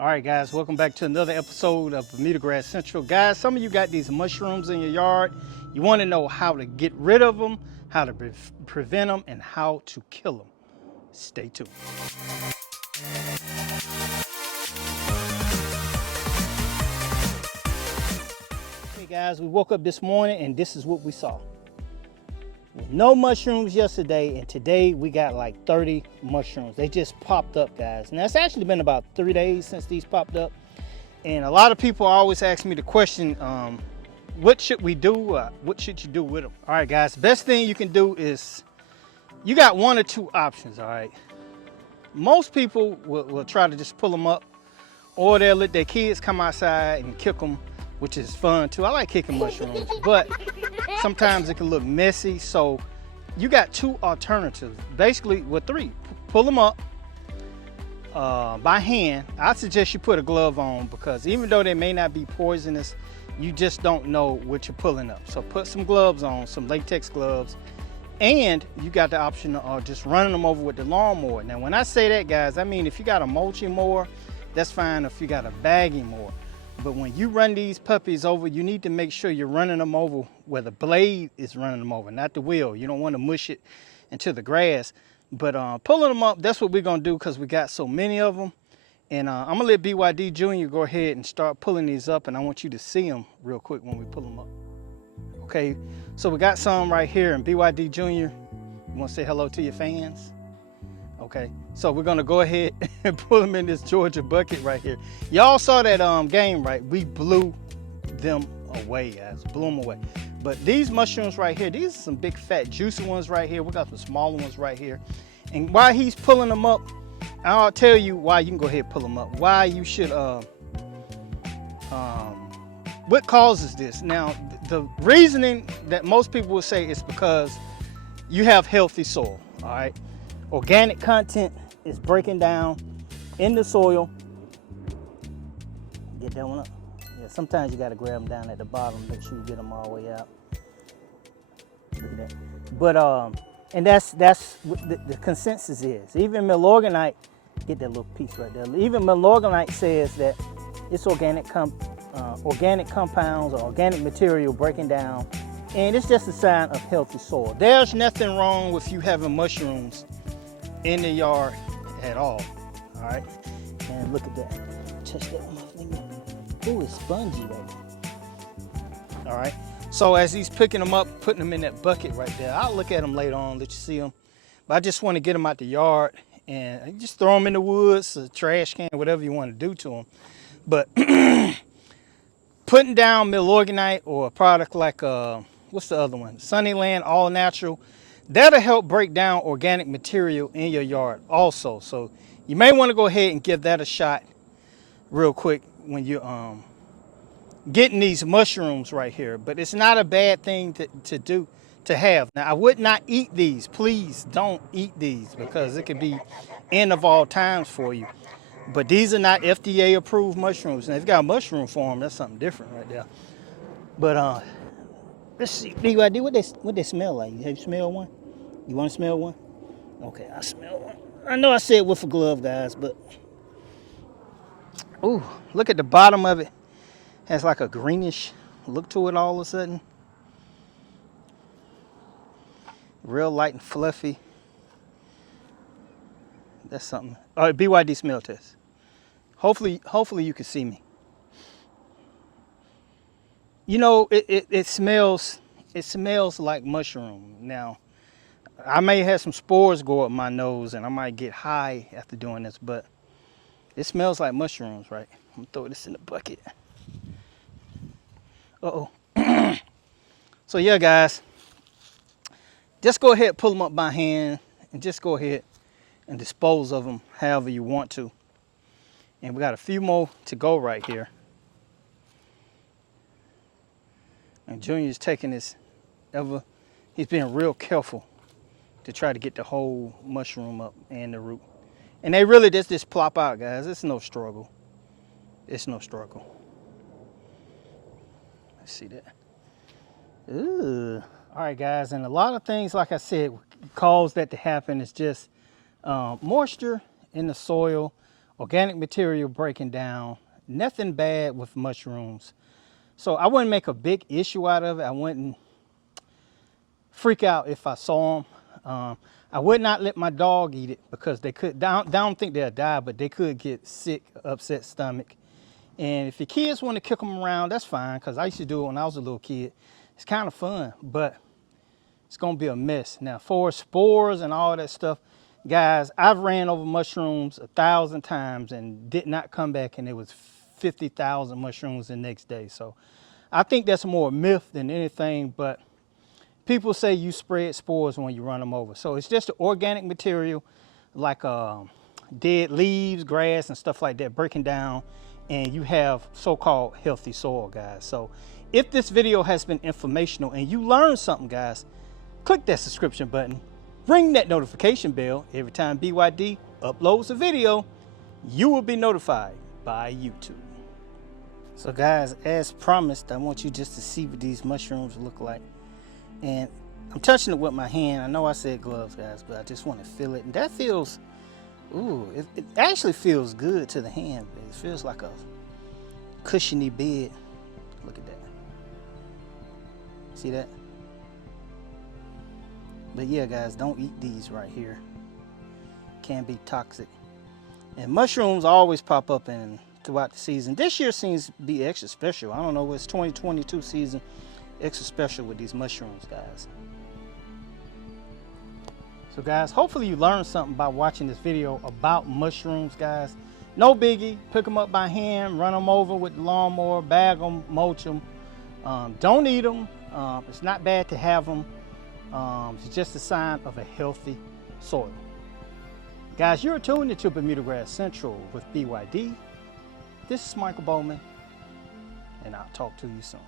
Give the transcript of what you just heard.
All right, guys, welcome back to another episode of Bermuda Grass Central. Guys, some of you got these mushrooms in your yard. You want to know how to get rid of them, how to prevent them, and how to kill them. Stay tuned. Hey guys, we woke up this morning and this is what we saw. No mushrooms yesterday, and today we got like 30 mushrooms. They just popped up, guys. Now it's actually been about 3 days since these popped up, and a lot of people always ask me the question, what should we do? What should you do with them? All right, guys, the best thing you can do is you got one or two options. All right, most people will try to just pull them up, or they'll let their kids come outside and kick them, which is fun too. I like kicking mushrooms, but sometimes it can look messy. So you got two alternatives, basically, with three. Pull them up by hand. I suggest you put a glove on, because even though they may not be poisonous, you just don't know what you're pulling up. So put some gloves on, some latex gloves, and you got the option of just running them over with the lawnmower. Now when I say that, guys, I mean if you got a mulching mower, that's fine. If you got a bagging mower, but when you run these puppies over, you need to make sure you're running them over where the blade is running them over, not the wheel. You don't want to mush it into the grass. But pulling them up, that's what we're going to do, because we got so many of them. And I'm going to let BYD Jr. go ahead and start pulling these up, and I want you to see them real quick when we pull them up. Okay, so we got some right here, and BYD Jr., you want to say hello to your fans? Okay, so we're gonna go ahead and pull them in this Georgia bucket right here. Y'all saw that game, right? We blew them away, guys, blew them away. But these mushrooms right here, these are some big fat juicy ones right here. We got some smaller ones right here. And while he's pulling them up, I'll tell you why. You can go ahead and pull them up. Why you should, what causes this? Now, the reasoning that most people will say is because you have healthy soil, all right? Organic content is breaking down in the soil. Get that one up. Yeah, sometimes you got to grab them down at the bottom, make sure you get them all the way out. Look at that. But and that's what the consensus is. Even Milorganite, get that little piece right there. Even Milorganite says that it's organic compounds or organic material breaking down, and it's just a sign of healthy soil. There's nothing wrong with you having mushrooms in the yard at all right? And look at that. Touch that with my finger. Ooh, it's spongy right now. All right. So as he's picking them up, putting them in that bucket right there, I'll look at them later on, let you see them. But I just want to get them out the yard and just throw them in the woods, a trash can, whatever you want to do to them. But putting down Milorganite or a product like, what's the other one? Sunnyland All Natural. That'll help break down organic material in your yard also. So you may want to go ahead and give that a shot real quick when you're getting these mushrooms right here. But it's not a bad thing to have. Now, I would not eat these. Please don't eat these, because it could be end of all times for you. But these are not FDA approved mushrooms. Now, if you got a mushroom farm, that's something different right there. But let's see, BYD, what they smell like? Have you smelled one? You want to smell one? Okay, I smell one. I know I said with a glove, guys, but ooh, look at the bottom of it. Has like a greenish look to it all of a sudden. Real light and fluffy. That's something. All right, BYD smell test. Hopefully you can see me. You know, it smells like mushroom. Now, I may have some spores go up my nose and I might get high after doing this, but it smells like mushrooms, right? I'm gonna throw this in the bucket. Uh-oh. So yeah, guys, just go ahead and pull them up by hand and just go ahead and dispose of them however you want to. And we got a few more to go right here. And Junior's taking this he's being real careful to try to get the whole mushroom up and the root. And they really just plop out, guys. It's no struggle. It's no struggle. Let's see that. Ooh. All right, guys, and a lot of things, like I said, cause that to happen is just moisture in the soil, organic material breaking down. Nothing bad with mushrooms. So I wouldn't make a big issue out of it. I wouldn't freak out if I saw them. I would not let my dog eat it because they could, I don't think they'll die, but they could get sick, upset stomach. And if your kids want to kick them around, that's fine, because I used to do it when I was a little kid. It's kind of fun, but it's going to be a mess. Now, for spores and all that stuff, guys, I've ran over mushrooms 1,000 times and did not come back, and it was 50,000 mushrooms the next day. So I think that's more a myth than anything, but people say you spread spores when you run them over. So it's just the organic material like dead leaves, grass, and stuff like that breaking down, and you have so-called healthy soil, guys. So if this video has been informational and you learned something, guys, click that subscription button, ring that notification bell. Every time BYD uploads a video, you will be notified by YouTube. So guys, as promised, I want you just to see what these mushrooms look like. And I'm touching it with my hand. I know I said gloves, guys, but I just want to feel it. And that feels, ooh, it actually feels good to the hand. It feels like a cushiony bed. Look at that. See that? But yeah, guys, don't eat these right here. Can be toxic. And mushrooms always pop up throughout the season. This year seems to be extra special. I don't know, it's 2022 season. Extra special with these mushrooms, guys. So guys, hopefully you learned something by watching this video about mushrooms, guys. No biggie. Pick them up by hand, run them over with the lawnmower, bag them, mulch them. Don't eat them. It's not bad to have them. It's just a sign of a healthy soil. Guys, you're tuned into Bermuda Grass Central with BYD. This is Michael Bowman, and I'll talk to you soon.